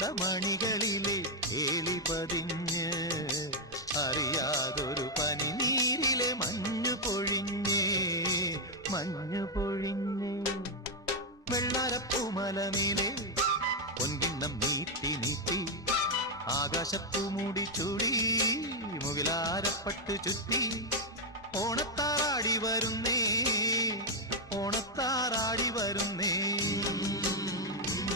കുടമണികളിലെ ഏലി പതിഞ്ഞ് അറിയാതൊരു പനിനീരിലെ മഞ്ഞു പൊഴിഞ്ഞേ വെള്ളാരപ്പൂമലമേലെ പൊൻകിണ്ണം നീട്ടി നീട്ടി ആകാശപ്പൂ മൂടി ചൂടി മുകിലാരപ്പട്ട് ചുറ്റി ഓണത്താറാടി വരുന്നേ